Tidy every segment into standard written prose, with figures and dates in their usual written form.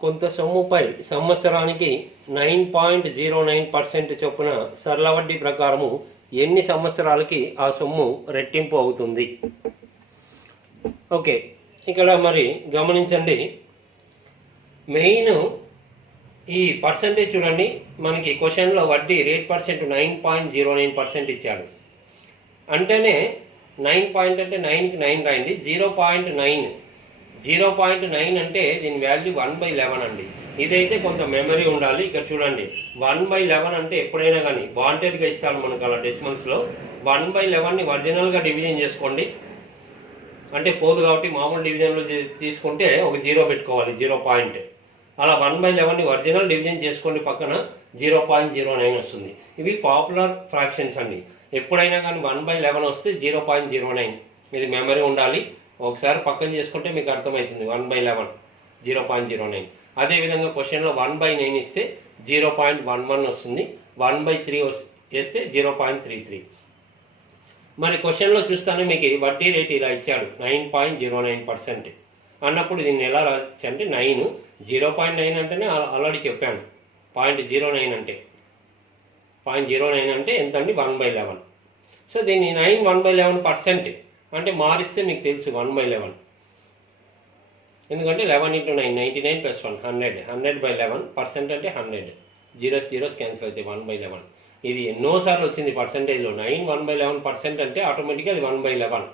కొంత సొమ్ముపై సంవత్సరానికి 9.09% చొప్పున సరళ వడ్డీ ప్రకారము ఎన్ని సంవత్సరాలకి ఆ సొమ్ము రెట్టింపు అవుతుంది? ఓకే, ఇక్కడ మరి గమనించండి, మెయిన్ ఈ పర్సంటేజ్ చూడండి. మనకి క్వశ్చన్లో వడ్డీ రేట్ పర్సెంట్ 9.09% ఇచ్చాడు. అంటేనే 9 పాయింట్ అంటే 9కి 9 రాయండి. 0.9 అంటే దీని వాల్యూ 1/11 అండి. ఇదైతే కొంత మెమరీ ఉండాలి. ఇక్కడ చూడండి, 1/11 అంటే ఎప్పుడైనా కానీ వాంటెడ్గా ఇస్తాను మనకు అలా డెసిమల్స్లో. 1/11ని ఒరిజినల్గా డివిజన్ చేసుకోండి, అంటే పోదు కాబట్టి మామూలు డివిజన్లో తీసుకుంటే ఒక 0 పెట్టుకోవాలి, 0 పాయింట్. అలా 1/11ని ఒరిజినల్ డివిజన్ చేసుకోండి, పక్కన 0.09 వస్తుంది. ఇవి పాపులర్ ఫ్రాక్షన్స్ అండి. ఎప్పుడైనా కానీ 1/11 వస్తే 0.09, ఇది మెమరీ ఉండాలి. ఒకసారి పక్కన చేసుకుంటే మీకు అర్థమవుతుంది. 1/11 0.09. అదేవిధంగా క్వశ్చన్లో 1/9 ఇస్తే 0.11 వస్తుంది. 1/3 వేస్తే 0.33. మరి క్వశ్చన్లో చూస్తానే మీకు వడ్డీ రేట్ ఇలా ఇచ్చాడు 9.09% అన్నప్పుడు దీన్ని ఎలా రావచ్చు అంటే 9 0.9 అంటేనే ఆల్రెడీ చెప్పాను. 0.09 అంటే 0.09 అంటే ఎంత అండి? 1/11. సో దీన్ని 9 1/11% అంటే మారిస్తే మీకు తెలుసు 1/11. ఎందుకంటే 11 × 9 99 + 1 100. 100/11% అంటే 100. జీరోస్ జీరోస్ క్యాన్సిల్ అవుతాయి. 1/11 ఇది ఎన్నోసార్లు వచ్చింది పర్సంటేజ్లో. 9 1/11% అంటే ఆటోమేటిక్గా అది 1/11.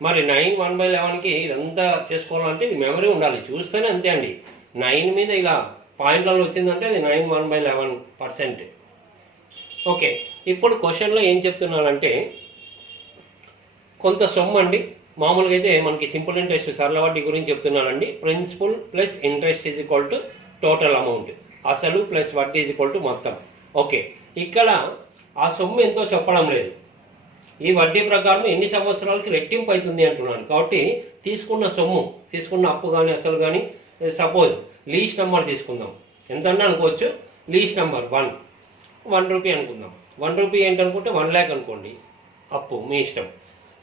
మరి 9 1/11కి ఇదంతా చేసుకోవాలంటే ఇది మెమరీ ఉండాలి, చూస్తేనే అంతే అండి. 9 మీద ఇలా పాయింట్లలో వచ్చిందంటే అది 9 1/11%. ఓకే, ఇప్పుడు క్వశ్చన్లో ఏం చెప్తున్నానంటే కొంత సొమ్ము అండి. మామూలుగా అయితే మనకి సింపుల్ ఇంట్రెస్ట్ సరళ వడ్డీ గురించి చెప్తున్నానండి. Principal plus interest is equal to total amount, అసలు ప్లస్ వడ్డీ ఈజ్ ఈక్వల్ టు మొత్తం. ఓకే, ఇక్కడ ఆ సొమ్ము ఎంతో చెప్పడం లేదు. ఈ వడ్డీ ప్రకారం ఎన్ని సంవత్సరాలకి రెట్టింపు అవుతుంది అంటున్నాను. కాబట్టి తీసుకున్న సొమ్ము, తీసుకున్న అప్పు కానీ అసలు కానీ, సపోజ్ లీజ్ నెంబర్ తీసుకుందాం. ఎంత అన్నా అనుకోవచ్చు. లీజ్ నెంబర్ 1 రూపీ అనుకుందాం. 1 రూపీ ఏంటనుకుంటే 1 lakh అనుకోండి, అప్పు మీ ఇష్టం.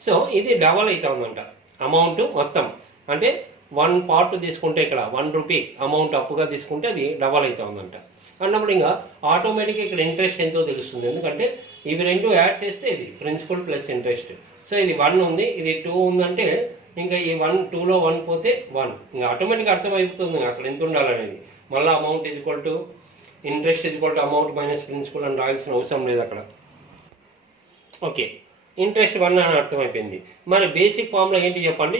సో ఇది డబల్ అవుతా ఉందంట అమౌంట్ మొత్తం. అంటే 1 పార్ట్ తీసుకుంటే ఇక్కడ 1 రూపీ అమౌంట్ అప్పుగా తీసుకుంటే అది డబల్ అవుతా ఉందంట. అన్నప్పుడు ఇంకా ఆటోమేటిక్గా ఇక్కడ ఇంట్రెస్ట్ ఎంతో తెలుస్తుంది. ఎందుకంటే ఇవి రెండు యాడ్ చేస్తే ఇది ప్రిన్సిపల్ ప్లస్ ఇంట్రెస్ట్. సో ఇది 1 ఉంది, ఇది 2 ఉందంటే ఇంకా ఈ 2లో 1 పోతే 1, ఇంకా ఆటోమేటిక్గా అర్థమైపోతుంది అక్కడ ఎంత ఉండాలనేది. మళ్ళీ amount is equal to interest is equal to amount minus principal అని రాయాల్సిన అవసరం లేదు అక్కడ. ఓకే, ఇంట్రెస్ట్ 1 అని అర్థమైపోయింది. మరి బేసిక్ ఫార్ములా ఏంటి చెప్పండి?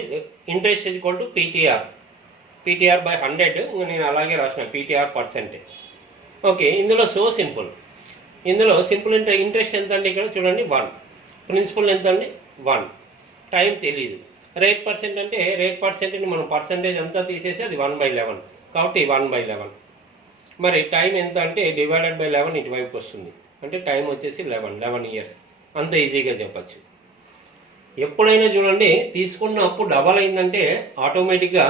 Interest is equal to PTR/100. ఇంకా నేను అలాగే రాసిన PTR%. ఓకే, ఇందులో సింపుల్ ఇంట్రెస్ట్ ఎంత అండి? ఇక్కడ చూడండి 1. ప్రిన్సిపల్ ఎంత అండి? 1. టైం తెలియదు. రేట్ పర్సెంట్ అంటే రేట్ పర్సెంట్ని మనం పర్సెంటేజ్ అంతా తీసేసి అది 1/11, కాబట్టి 1/11. మరి టైం ఎంత అంటే /11 ఇటువైపు వస్తుంది, అంటే టైం వచ్చేసి 11 years. అంత ఈజీగా చెప్పచ్చు. ఎప్పుడైనా చూడండి, తీసుకున్న అప్పు డబల్ అయిందంటే ఆటోమేటిక్గా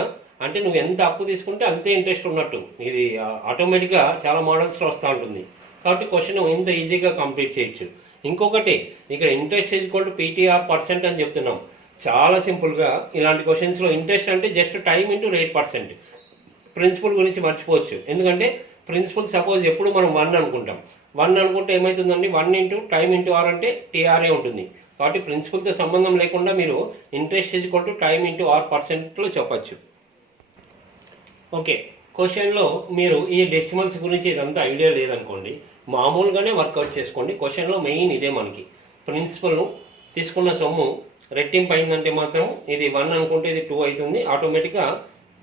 అంటే నువ్వు ఎంత అప్పు తీసుకుంటే అంతే ఇంట్రెస్ట్ ఉన్నట్టు. ఇది ఆటోమేటిక్గా చాలా మోడల్స్లో వస్తూ ఉంటుంది. కాబట్టి క్వశ్చన్ ఇంత ఈజీగా కంప్లీట్ చేయొచ్చు. ఇంకొకటి, ఇక్కడ interest is equal to PTR% అని చెప్తున్నాం. చాలా సింపుల్గా ఇలాంటి క్వశ్చన్స్లో ఇంట్రెస్ట్ అంటే just time into rate percent. Principal గురించి మర్చిపోవచ్చు. ఎందుకంటే ప్రిన్సిపల్ సపోజ్ ఎప్పుడు మనం 1 అనుకుంటాం. 1 అనుకుంటే ఏమవుతుందండి? 1 × టైం ఇంటూ ఆర్ అంటే TRA ఉంటుంది. కాబట్టి ప్రిన్సిపల్తో సంబంధం లేకుండా మీరు interest is equal to time into R%లో చెప్పచ్చు. ఓకే, క్వశ్చన్లో మీరు ఈ డెసిమల్స్ గురించి ఇదంతా ఐడియా లేదనుకోండి, మామూలుగానే వర్కౌట్ చేసుకోండి. క్వశ్చన్లో మెయిన్ ఇదే మనకి. ప్రిన్సిపల్ తీసుకున్న సొమ్ము రెట్టింపు అయిందంటే మాత్రం ఇది 1 అనుకుంటే ఇది 2 అవుతుంది. ఆటోమేటిక్గా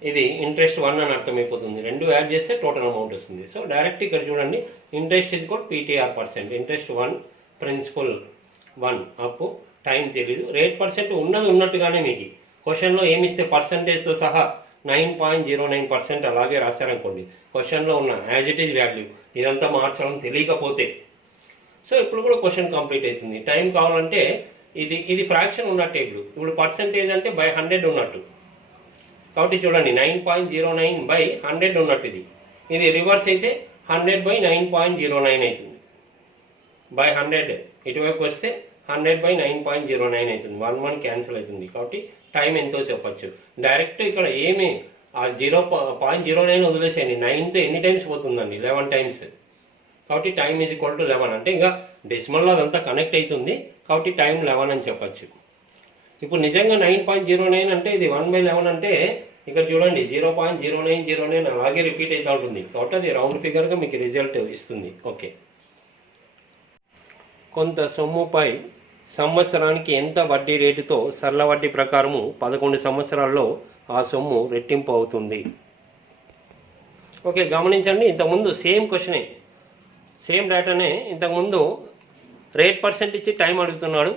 ఇది ఇంట్రెస్ట్ 1 అని అర్థమైపోతుంది. 2 యాడ్ చేస్తే టోటల్ అమౌంట్ వస్తుంది. సో డైరెక్ట్ ఇక్కడ చూడండి, interest is equal PTR%. Interest 1, principal 1, అప్పు టైం తెలీదు, రేట్ పర్సెంట్ ఉన్నట్టుగానే మీకు క్వశ్చన్లో ఏమిస్తే పర్సంటేజ్తో సహా 9.09% అలాగే రాశారనుకోండి. క్వశ్చన్లో ఉన్న యాజ్ ఇట్ ఈజ్ వాల్యూ ఇదంతా మార్చడం తెలియకపోతే సో ఇప్పుడు కూడా క్వశ్చన్ కంప్లీట్ అవుతుంది. టైం కావాలంటే ఇది ఫ్రాక్షన్ ఉన్న టేబుల్. ఇప్పుడు పర్సంటేజ్ అంటే /100 ఉన్నట్టు. కాబట్టి చూడండి 9.09/100 ఉన్నట్టు. ఇది రివర్స్ అయితే 100/9.09 అవుతుంది. 100 ఇటువైపు వస్తే 100/9.09 అవుతుంది. 1 క్యాన్సిల్ అవుతుంది. కాబట్టి టైం ఎంతో చెప్పచ్చు. డైరెక్ట్ ఇక్కడ ఏమి ఆ 0.09 వదిలేసేయండి, 9తో ఎన్ని టైమ్స్ పోతుందండి? 11 టైమ్స్. కాబట్టి టైం ఈజ్ ఈక్వల్ టు 11 అంటే ఇంకా డెసిమల్లో అదంతా కనెక్ట్ అవుతుంది, కాబట్టి టైం 11 అని చెప్పచ్చు. ఇప్పుడు నిజంగా 9.09 అంటే ఇది 1/11 అంటే ఇక్కడ చూడండి 0.0909 అలాగే రిపీట్ అవుతూ ఉంటుంది, కాబట్టి అది రౌండ్ ఫిగర్గా మీకు రిజల్ట్ ఇస్తుంది. ఓకే. కొంత సొమ్ముపై సంవత్సరానికి ఎంత వడ్డీ రేటుతో సరళ వడ్డీ ప్రకారము 11 సంవత్సరాల్లో ఆ సొమ్ము రెట్టింపు అవుతుంది. ఓకే, గమనించండి, ఇంతకుముందు సేమ్ క్వశ్చనే, సేమ్ డేటానే. ఇంతకుముందు రేట్ పర్సెంట్ ఇచ్చి టైం అడుగుతున్నాడు,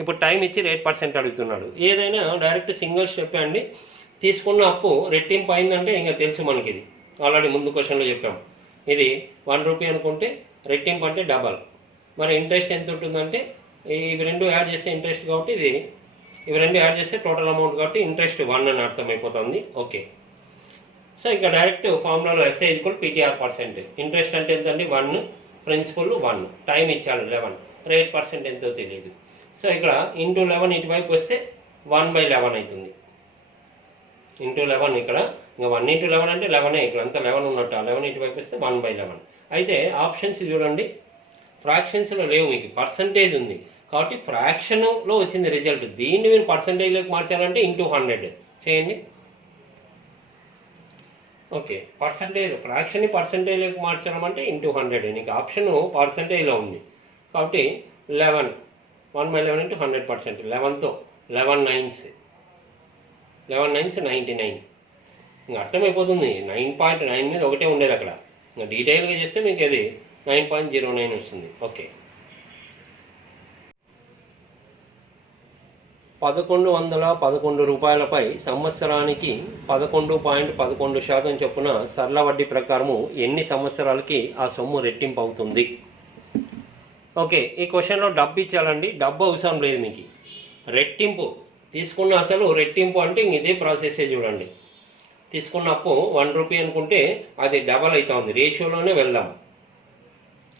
ఇప్పుడు టైం ఇచ్చి రేట్ పర్సెంట్ అడుగుతున్నాడు. ఏదైనా డైరెక్ట్ సింగిల్ స్టెప్ అండి. తీసుకున్న అప్పు రెట్టింపు అయిందంటే ఇంకా తెలుసు మనకి, ఇది ఆల్రెడీ ముందు క్వశ్చన్లో చెప్పాం. ఇది 1 రూపీ అనుకుంటే రెట్టింపు అంటే డబల్. మరి ఇంట్రెస్ట్ ఎంత ఉంటుందంటే ఇవి రెండు యాడ్ చేస్తే ఇంట్రెస్ట్, కాబట్టి ఇవి రెండు యాడ్ చేస్తే టోటల్ అమౌంట్, కాబట్టి ఇంట్రెస్ట్ 1 అని అర్థమైపోతుంది. ఓకే. సో ఇక డైరెక్ట్ ఫార్ములాలో SI equal PTR percent. Interest అంటే ఎంతండి? 1, ప్రిన్సిపల్ 1, టైం ఇచ్చాడు 11, రేట్ పర్సెంట్ ఎంతో తెలియదు. సో ఇక్కడ ఇంటూ 11 ఇటువైపు వస్తే 1/11 అవుతుంది. ఇంటూ 11 ఇక్కడ ఇంకా 1 × 11 అంటే 11, ఇక్కడ అంతా 11 ఉన్నట్టు, 11 ఇటువైపు వస్తే 1/11. అయితే ఆప్షన్స్ చూడండి, ఫ్రాక్షన్స్లో లేవు, మీకు పర్సంటేజ్ ఉంది, కాబట్టి ఫ్రాక్షన్లో వచ్చింది రిజల్ట్. దీన్ని మీరు పర్సంటేజ్లోకి మార్చాలంటే ఇంటూ 100 చేయండి. ఓకే, ఫ్రాక్షన్ని పర్సంటేజ్లోకి మార్చడం అంటే ఇంటూ 100. నీకు ఆప్షన్ పర్సంటేజ్లో ఉంది, కాబట్టి 11, 1/11 into 100%. 11తో 11 9s 99. ఇంకా అర్థమైపోతుంది, 9.9 మీద ఒకటే ఉండేది అక్కడ. ఇంకా డీటెయిల్గా చేస్తే మీకు అది 9.09 వస్తుంది. ఓకే. 1111 రూపాయలపై సంవత్సరానికి 11.11% చొప్పున సరళ వడ్డీ ప్రకారము ఎన్ని సంవత్సరాలకి ఆ సొమ్ము రెట్టింపు అవుతుంది? ఓకే, ఈ క్వశ్చన్లో డబ్బు ఇచ్చాలండి, డబ్బు అవసరం లేదు మీకు. రెట్టింపు తీసుకున్న అసలు రెట్టింపు అంటే ఇంక ఇదే ప్రాసెసే చూడండి. తీసుకున్నప్పు 1 రూపీ అనుకుంటే అది డబల్ అవుతుంది, రేషియోలోనే వెళ్దాం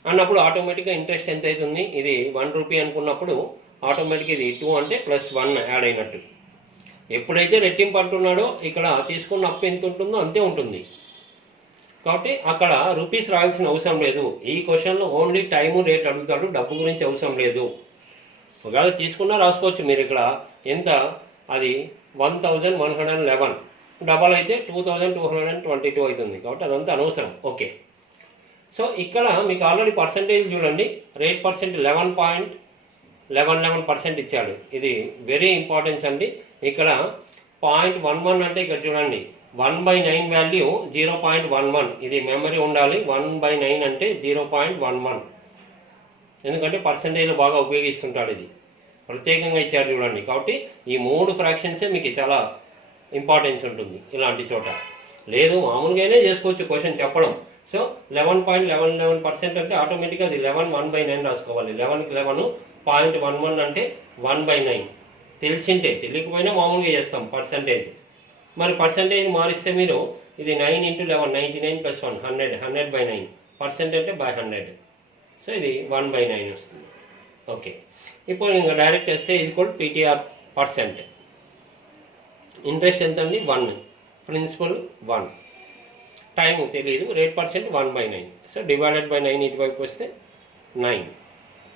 అన్నప్పుడు ఆటోమేటిక్గా ఇంట్రెస్ట్ ఎంత అవుతుంది? ఇది 1 రూపీ అనుకున్నప్పుడు ఆటోమేటిక్గా ఇది 2 అంటే +1 యాడ్ అయినట్టు. ఎప్పుడైతే రెట్టింపు అంటున్నాడో ఇక్కడ తీసుకున్న అప్పు ఎంత ఉంటుందో అంతే ఉంటుంది, కాబట్టి అక్కడ రూపీస్ రాయాల్సిన అవసరం లేదు. ఈ క్వశ్చన్లో ఓన్లీ టైము రేట్ అడుగుతాడు, డబ్బు గురించి అవసరం లేదు. ఒకవేళ తీసుకున్నా రాసుకోవచ్చు మీరు. ఇక్కడ ఎంత? అది 1111, డబల్ అయితే 2222 అవుతుంది, కాబట్టి అదంతా అనవసరం. ఓకే. సో ఇక్కడ మీకు ఆల్రెడీ పర్సంటేజ్ చూడండి, రేట్ పర్సెంట్ 11.11% ఇచ్చాడు. ఇది వెరీ ఇంపార్టెన్స్ అండి. ఇక్కడ 0.11 అంటే ఇక్కడ చూడండి 1/9 వాల్యూ 0.11. ఇది మెమరీ ఉండాలి. 1/9 అంటే 0.11, ఎందుకంటే పర్సంటేజ్లో బాగా ఉపయోగిస్తుంటాడు, ఇది ప్రత్యేకంగా ఇచ్చాడు చూడండి. కాబట్టి ఈ 3 ఫ్రాక్షన్సే మీకు చాలా ఇంపార్టెన్స్ ఉంటుంది ఇలాంటి చోట. లేదు మామూలుగానే చేసుకోవచ్చు క్వశ్చన్ చెప్పడం. సో 11.11% అంటే ఆటోమేటిక్గా అది 11 1/9 రాసుకోవాలి. 11కి 11 0.11 అంటే 1/9. తెలిసింటే, తెలియకపోయినా మామూలుగా చేస్తాం పర్సంటేజ్. మరి పర్సంటేజ్ మారిస్తే మీరు ఇది 9 × 11 99 + 1 100 100/9, పర్సెంట్ అంటే by 100. సో ఇది 1/9 వస్తుంది. ఓకే, ఇప్పుడు ఇంకా direct SA equal PTR percent. Interest ఎంత అండి? 1, ప్రిన్సిపల్ 1, టైం తెలియదు, rate percent 1/9. So divided by 9 ఇటువైపు వస్తే 9,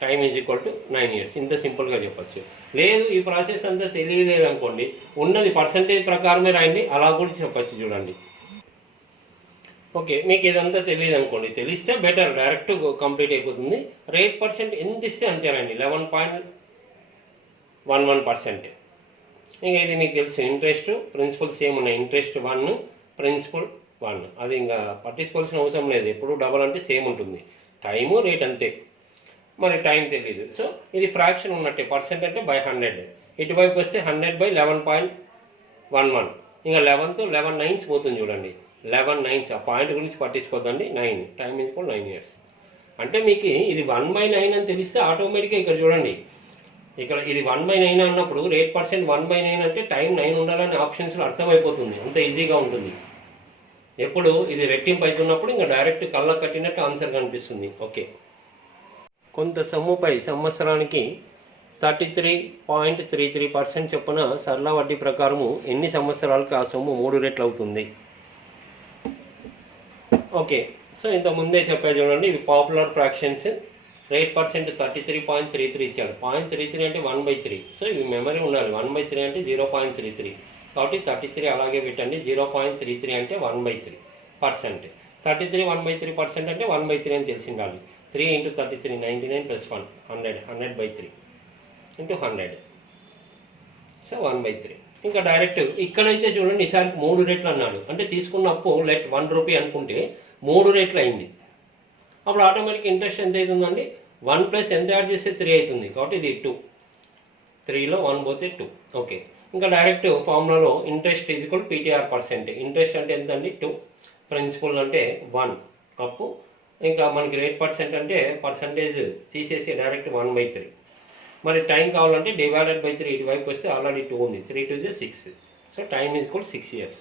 time is equal to 9 years. ఇంత సింపుల్గా చెప్పచ్చు. లేదు ఈ ప్రాసెస్ అంతా తెలియలేదు అనుకోండి, ఉన్నది పర్సంటేజ్ ప్రకారమే రాయండి, అలా కూడా చెప్పచ్చు చూడండి. ఓకే, మీకు ఇదంతా తెలియదు అనుకోండి, తెలిస్తే బెటర్, డైరెక్ట్ కంప్లీట్ అయిపోతుంది. రేట్ పర్సెంట్ ఎంత ఇస్తే అంతే రండి, 11.11%. ఇంకా ఇది మీకు తెలుసు, ఇంట్రెస్ట్ ప్రిన్సిపల్ సేమ్ ఉన్నాయి, ఇంట్రెస్ట్ 1, ప్రిన్సిపల్ 1. అది ఇంకా పట్టించుకోవాల్సిన అవసరం లేదు, ఎప్పుడు డబల్ అంటే సేమ్ ఉంటుంది, టైము రేట్ అంతే. మరి టైం తెలియదు, సో ఇది ఫ్రాక్షన్ ఉన్నట్టే, పర్సెంట్ అంటే by 100. ఇటువైపు వస్తే 100/11.11. ఇంకా 11తో 11 9s పోతుంది చూడండి, 11 9s. ఆ పాయింట్ గురించి పట్టించుకోద్దండి. 9, టైం ఈజ్ ఈక్వల్ 9 years. అంటే మీకు ఇది 1/9 అని తెలిస్తే ఆటోమేటిక్గా ఇక్కడ చూడండి, ఇక్కడ ఇది 1/9 అన్నప్పుడు రేట్ పర్సెంట్ 1/9 అంటే టైం 9 ఉండాలని ఆప్షన్స్లో అర్థమైపోతుంది, అంత ఈజీగా ఉంటుంది. ఎప్పుడు ఇది రెట్టింపు అవుతున్నప్పుడు ఇంకా డైరెక్ట్ కళ్ళకు కట్టినట్టు ఆన్సర్ కనిపిస్తుంది. ఓకే, కొంత సొమ్ముపై సంవత్సరానికి 33.33% చొప్పున సరళ వడ్డీ ప్రకారము ఎన్ని సంవత్సరాలకు ఆ సొమ్ము 3 రెట్లు అవుతుంది? ఓకే, సో ఇంత ముందే చెప్పా చూడండి, ఇవి పాపులర్ ఫ్రాక్షన్స్. రేట్ పర్సెంట్ 33.33 ఇచ్చాడు. 0.33 అంటే 1/3. సో ఇవి మెమరీ ఉండాలి. 1/3 అంటే 0.33. కాబట్టి 33 అలాగే పెట్టండి. 0.33 అంటే 1/3%. 33 1/3% అంటే 1/3 అని తెలిసి ఉండాలి. 3 × 33 99 + 1 100 100/3 × 100. సో 1/3. ఇంకా డైరెక్ట్ ఇక్కడైతే చూడండి, ఈసారికి 3 రేట్లు అన్నాడు. అంటే తీసుకున్న అప్పు లెట్ 1 రూపీ అనుకుంటే 3 రేట్లు అయింది. అప్పుడు ఆటోమేటిక్ ఇంట్రెస్ట్ ఎంత అవుతుందండి? 1 + ఎంత యాడ్ చేస్తే 3 అవుతుంది. కాబట్టి ఇది 2. 3లో 1 పోతే 2. ఓకే, ఇంకా డైరెక్ట్ ఫార్ములాలో ఇంట్రెస్ట్ PTR%. ఇంట్రెస్ట్ అంటే ఎంత అండి? 2. ప్రిన్సిపల్ అంటే 1. అప్పు ఇంకా మనకి రేట్ పర్సెంట్ అంటే పర్సంటేజ్ తీసేసి డైరెక్ట్ 1/3. మరి టైం కావాలంటే /3 ఇటువైపు వస్తే ఆల్రెడీ 2 ఉంది. 3 × 2 = 6. So time = 6 years.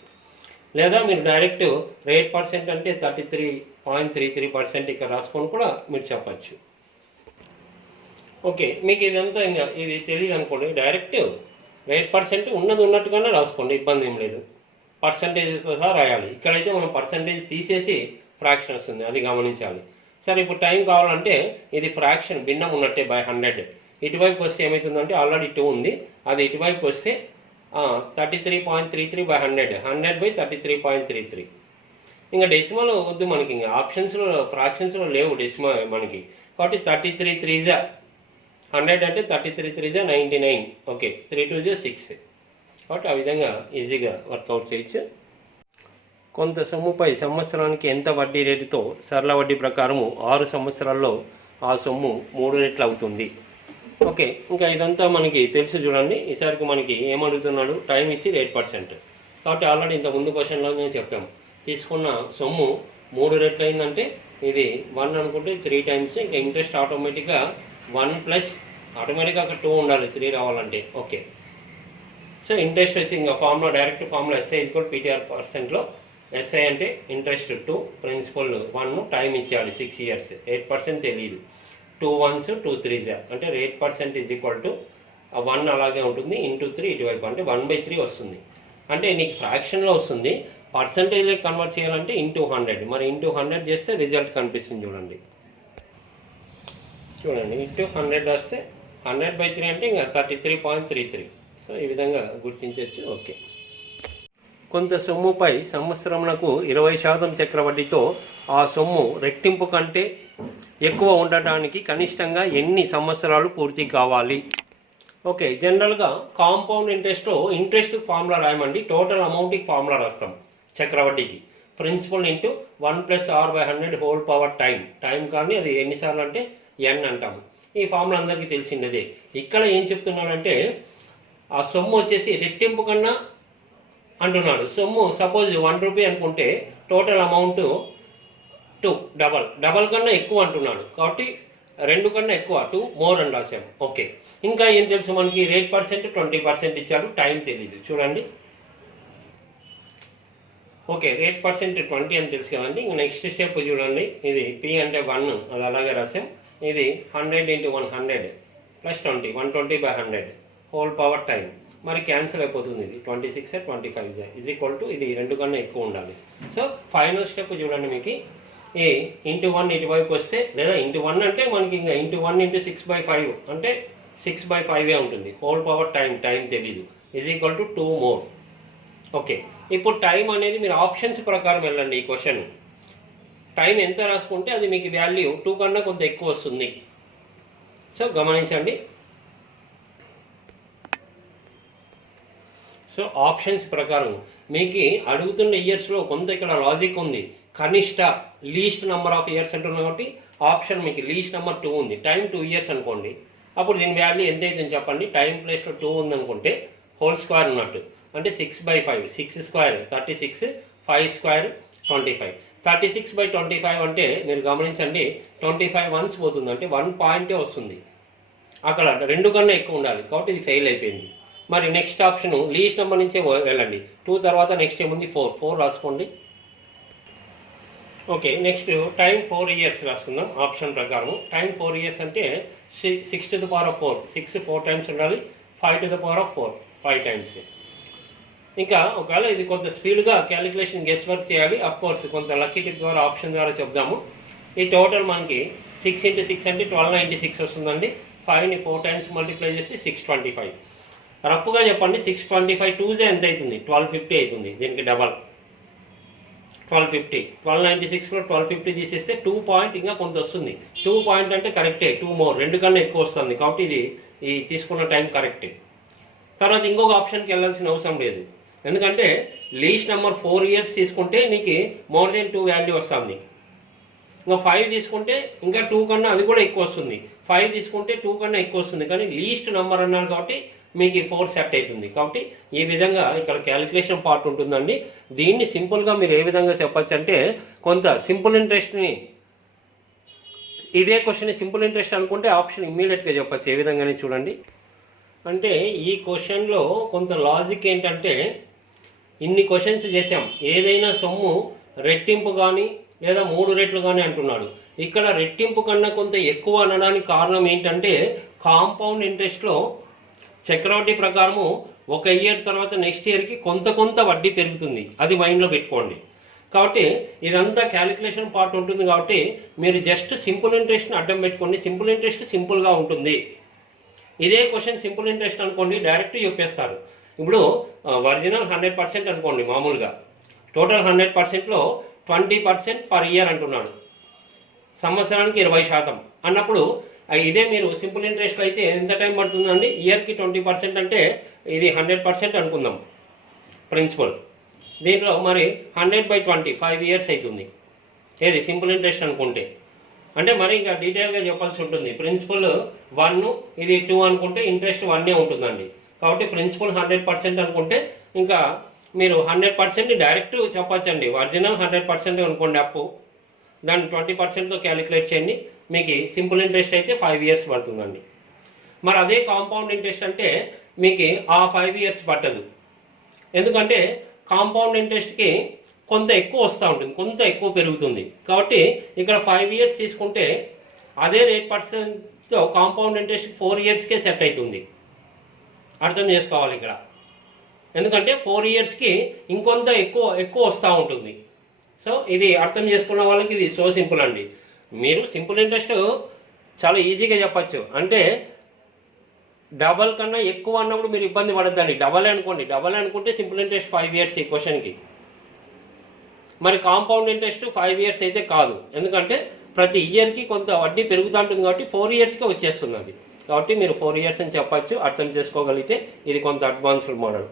లేదా మీరు డైరెక్ట్ రేట్ పర్సెంట్ అంటే 33.33% ఇక్కడ రాసుకొని కూడా మీరు చెప్పచ్చు. ఓకే, మీకు ఇదంతా ఇంకా ఇది తెలియదు అనుకోండి, డైరెక్ట్ రేట్ పర్సెంట్ ఉన్నది ఉన్నట్టుగానే రాసుకోండి, ఇబ్బంది ఏం లేదు. పర్సంటేజెస్ సహా రాయాలి. ఇక్కడైతే మనం పర్సంటేజ్ తీసేసి ఫ్రాక్షన్ వస్తుంది, అది గమనించాలి. సరే, ఇప్పుడు టైం కావాలంటే ఇది ఫ్రాక్షన్ భిన్నం ఉన్నట్టే /100. ఇటువైపు వస్తే ఏమవుతుందంటే ఆల్రెడీ 2 ఉంది, అది ఇటువైపు వస్తే 33.33 / 100 100/33.33. ఇంకా డెసిమల్ వద్దు మనకి, ఇంకా ఆప్షన్స్లో ఫ్రాక్షన్స్లో లేవు డెసిమల్ మనకి. కాబట్టి 33 3s 100 అంటే 33 3s 99. Okay, 3 2s 6. కాబట్టి ఆ విధంగా ఈజీగా వర్కౌట్ చేయొచ్చు. కొంత సొమ్ముపై సంవత్సరానికి ఎంత వడ్డీ రేటుతో సరళ వడ్డీ ప్రకారము 6 సంవత్సరాల్లో ఆ సొమ్ము 3 రెట్లు అవుతుంది. ఓకే, ఇంకా ఇదంతా మనకి తెలుసు చూడండి. ఈసారికి మనకి ఏమడుగుతున్నాడు? టైం ఇచ్చి రేట్ పర్సెంట్. కాబట్టి ఆల్రెడీ ఇంత ముందు క్వశ్చన్లో నేను చెప్పాము, తీసుకున్న సొమ్ము 3 రెట్లు అయిందంటే ఇది 1 అనుకుంటే 3 టైమ్స్. ఇంకా ఇంట్రెస్ట్ ఆటోమేటిక్గా 1 + ఆటోమేటిక్గా అక్కడ 2 ఉండాలి 3 రావాలంటే. ఓకే, సో ఇంట్రెస్ట్ వచ్చి ఇంకా formula direct formula SI = PTR%లో SI అంటే ఇంట్రెస్ట్ 2, ప్రిన్సిపల్ 1, టైం ఇచ్చేయాలి 6 years. రేట్ పర్సెంట్ తెలియదు. 2 1s 2 3s అంటే రేట్ పర్సెంట్ = 1 అలాగే ఉంటుంది × 3 ఇటువైపు అంటే 1/3 వస్తుంది. అంటే నీకు ఫ్రాక్షన్లో వస్తుంది, పర్సంటేజ్లో కన్వర్ట్ చేయాలంటే × 100. మరి × 100 చేస్తే రిజల్ట్ కనిపిస్తుంది చూడండి. × 100 వస్తే 100/3 అంటే ఇంకా 33.33. సో ఈ విధంగా గుర్తించవచ్చు. ఓకే, కొంత సొమ్ముపై సంవత్సరమునకు 20% చక్రవడ్డీతో ఆ సొమ్ము రెట్టింపు కంటే ఎక్కువ ఉండటానికి కనిష్టంగా ఎన్ని సంవత్సరాలు పూర్తి కావాలి? ఓకే, జనరల్గా కాంపౌండ్ ఇంట్రెస్ట్లో ఇంట్రెస్ట్ ఫార్ములా రాయమండి. టోటల్ అమౌంట్కి ఫార్ములా రాస్తాం చక్రవడ్డీకి. Principal × 1 + R/100 whole power time. Time కానీ అది ఎన్నిసార్లు అంటే n అంటాము. ఈ ఫార్ములా అందరికీ తెలిసిందే. ఇక్కడ ఏం చెప్తున్నాడంటే ఆ సొమ్ము వచ్చేసి రెట్టింపు కన్నా అంటున్నాడు. సొమ్ము సపోజ్ 1 రూపీ అనుకుంటే టోటల్ అమౌంట్ 2 డబల్ కన్నా ఎక్కువ అంటున్నాడు. కాబట్టి 2 కన్నా ఎక్కువ 2 మోర్ అని రాసాము. ఓకే, ఇంకా ఏం తెలుసు మనకి? రేట్ పర్సెంట్ 20% ఇచ్చాడు, టైం తెలీదు చూడండి. ఓకే, రేట్ పర్సెంట్ 20 అని తెలుసు కదండి. ఇంకా నెక్స్ట్ స్టెప్ చూడండి. ఇది P అంటే 1, అది అలాగే రాసాం. ఇది 100 × 100 + 20 120/100 హోల్ పవర్ టైం. మరి క్యాన్సిల్ అయిపోతుంది. ఇది 26 25 = ఇది 2 కన్నా ఎక్కువ ఉండాలి. సో ఫైనల్ స్టెప్ చూడండి. మీకు ఈ × 1 ఇటువైపు వస్తే, లేదా × 1 అంటే మనకి ఇంకా × 1 × 6/5 అంటే 6/5 ఉంటుంది. హోల్ పవర్ టైం తెలీదు = 2 మోర్. ఓకే, ఇప్పుడు టైం అనేది మీరు ఆప్షన్స్ ప్రకారం వెళ్ళండి. ఈ క్వశ్చన్ టైం ఎంత రాసుకుంటే అది మీకు వాల్యూ 2 కన్నా కొంత ఎక్కువ వస్తుంది. సో గమనించండి. సో ఆప్షన్స్ ప్రకారం మీకు అడుగుతున్న ఇయర్స్లో కొంత ఇక్కడ లాజిక్ ఉంది. కనిష్ట లీస్ట్ నెంబర్ ఆఫ్ ఇయర్స్ అంటున్నాం కాబట్టి ఆప్షన్ మీకు లీస్ట్ నెంబర్ 2 ఉంది. టైం 2 years అనుకోండి. అప్పుడు దీని వాల్యూ ఎంత అవుతుందని చెప్పండి. టైం ప్లేస్లో 2 ఉందనుకుంటే హోల్ స్క్వేర్ ఉన్నట్టు అంటే 6/5 6² 36 5² 25 36/25 అంటే మీరు గమనించండి 25 వన్స్ పోతుంది అంటే 1 పాయింటే వస్తుంది. అక్కడ 2 కన్నా ఎక్కువ ఉండాలి కాబట్టి ఇది ఫెయిల్ అయిపోయింది. మరి నెక్స్ట్ ఆప్షన్ లీస్ట్ నెంబర్ నుంచే వెళ్ళండి. 2 తర్వాత నెక్స్ట్ ఏముంది 4 రాసుకోండి. ఓకే, నెక్స్ట్ టైం 4 years రాసుకుందాం ఆప్షన్ ప్రకారం. టైం 4 years అంటే 6 to the power of 4 6 4 times ఉండాలి. 5 to the power of 4 5 times. ఇంకా ఒకవేళ ఇది కొంత స్పీడ్గా క్యాలిక్యులేషన్ గెస్ వర్క్ చేయాలి, అఫ్ కోర్స్ కొంత లక్కీ టిప్ ద్వారా ఆప్షన్ ద్వారా చెప్దాము. ఈ టోటల్ మనకి 6 × 6 అంటే 1296 వస్తుందండి. 5ని 4 టైమ్స్ మల్టిప్లై చేసి 625. రఫ్గా చెప్పండి, 625 2 ఎంత అవుతుంది? 1250 అవుతుంది. దీనికి డబల్ 1250. 1296లో 1250 తీసేస్తే 2 పాయింట్ ఇంకా కొంత వస్తుంది. 2 పాయింట్ అంటే కరెక్టే, 2 మోర్, 2 కన్నా ఎక్కువ వస్తుంది. కాబట్టి ఇది ఈ తీసుకున్న టైం కరెక్టే. తర్వాత ఇంకొక ఆప్షన్కి వెళ్ళాల్సిన అవసరం లేదు, ఎందుకంటే లీస్ట్ నెంబర్ 4 ఇయర్స్ తీసుకుంటే నీకు మోర్ దెన్ 2 వాల్యూ వస్తుంది. ఇంకా 5 తీసుకుంటే ఇంకా 2 కన్నా అది కూడా ఎక్కువ వస్తుంది. 5 తీసుకుంటే 2 కన్నా ఎక్కువ వస్తుంది. కానీ లీస్ట్ నెంబర్ అన్నారు కాబట్టి మీకు 4 సెట్ అవుతుంది. కాబట్టి ఈ విధంగా ఇక్కడ క్యాలిక్యులేషన్ పార్ట్ ఉంటుందండి. దీన్ని సింపుల్గా మీరు ఏ విధంగా చెప్పచ్చు అంటే, కొంత సింపుల్ ఇంట్రెస్ట్ని, ఇదే క్వశ్చన్ సింపుల్ ఇంట్రెస్ట్ అనుకుంటే ఆప్షన్ ఇమ్మీడియట్గా చెప్పచ్చు. ఏ విధంగానే చూడండి, అంటే ఈ క్వశ్చన్లో కొంత లాజిక్ ఏంటంటే, ఇన్ని క్వశ్చన్స్ చేసాం, ఏదైనా సొమ్ము రెట్టింపు కానీ లేదా 3 రెట్లు కానీ అంటున్నాడు. ఇక్కడ రెట్టింపు కన్నా కొంత ఎక్కువ అనడానికి కారణం ఏంటంటే, కాంపౌండ్ ఇంట్రెస్ట్లో చక్రవడ్డీ ప్రకారము 1 ఇయర్ తర్వాత నెక్స్ట్ ఇయర్కి కొంత వడ్డీ పెరుగుతుంది. అది మైండ్లో పెట్టుకోండి. కాబట్టి ఇదంతా క్యాలిక్యులేషన్ పార్ట్ ఉంటుంది. కాబట్టి మీరు జస్ట్ సింపుల్ ఇంట్రెస్ట్ని అడ్డం పెట్టుకోండి. సింపుల్ ఇంట్రెస్ట్ సింపుల్గా ఉంటుంది. ఇదే క్వశ్చన్ సింపుల్ ఇంట్రెస్ట్ అనుకోండి, డైరెక్ట్ చెప్పేస్తారు. ఇప్పుడు ఒరిజినల్ 100% అనుకోండి, మామూలుగా టోటల్ 100%లో 20% పర్ ఇయర్ అంటున్నాడు, సంవత్సరానికి 20% అన్నప్పుడు ఇదే మీరు సింపుల్ ఇంట్రెస్ట్ అయితే ఎంత టైం పడుతుందండి? ఇయర్కి 20% అంటే ఇది 100% అనుకుందాం ప్రిన్సిపల్. దీంట్లో మరి 100/20 5 ఇయర్స్ అవుతుంది. ఏది సింపుల్ ఇంట్రెస్ట్ అనుకుంటే. అంటే మరి ఇంకా డీటెయిల్గా చెప్పాల్సి ఉంటుంది. ప్రిన్సిపల్ 1, ఇది 2 అనుకుంటే ఇంట్రెస్ట్ 1 ఉంటుందండి. కాబట్టి ప్రిన్సిపల్ 100% అనుకుంటే ఇంకా మీరు 100% డైరెక్ట్ చెప్పచ్చండి. ఒరిజినల్ 100% అనుకోండి అప్పు, దాన్ని 20%తో క్యాలిక్యులేట్ చేయండి. మీకు సింపుల్ ఇంట్రెస్ట్ అయితే 5 ఇయర్స్ పడుతుందండి. మరి అదే కాంపౌండ్ ఇంట్రెస్ట్ అంటే మీకు ఆ 5 ఇయర్స్ పట్టదు. ఎందుకంటే కాంపౌండ్ ఇంట్రెస్ట్కి కొంత ఎక్కువ వస్తూ ఉంటుంది, కొంత ఎక్కువ పెరుగుతుంది. కాబట్టి ఇక్కడ 5 ఇయర్స్ తీసుకుంటే అదే రేట్ పర్సెంట్తో కాంపౌండ్ ఇంట్రెస్ట్ 4 ఇయర్స్కే సెట్ అవుతుంది. అర్థం చేసుకోవాలి ఇక్కడ. ఎందుకంటే 4 ఇయర్స్కి ఇంకొంత ఎక్కువ వస్తూ ఉంటుంది. సో ఇది అర్థం చేసుకున్న వాళ్ళకి ఇది సో సింపుల్ అండి. మీరు సింపుల్ ఇంట్రెస్ట్ చాలా ఈజీగా చెప్పచ్చు. అంటే డబల్ కన్నా ఎక్కువ అన్నప్పుడు మీరు ఇబ్బంది పడద్దండి. డబల్ అనుకోండి, డబల్ అనుకుంటే సింపుల్ ఇంట్రెస్ట్ 5 ఇయర్స్ ఈ క్వశ్చన్కి. మరి కాంపౌండ్ ఇంట్రెస్ట్ 5 ఇయర్స్ అయితే కాదు, ఎందుకంటే ప్రతి ఇయర్కి కొంత వడ్డీ పెరుగుతూ ఉంటుంది. కాబట్టి 4 ఇయర్స్కే వచ్చేస్తుంది అది. కాబట్టి మీరు 4 ఇయర్స్ అని చెప్పచ్చు. అర్థం చేసుకోగలిగితే ఇది కొంత అడ్వాన్స్డ్ మోడల్.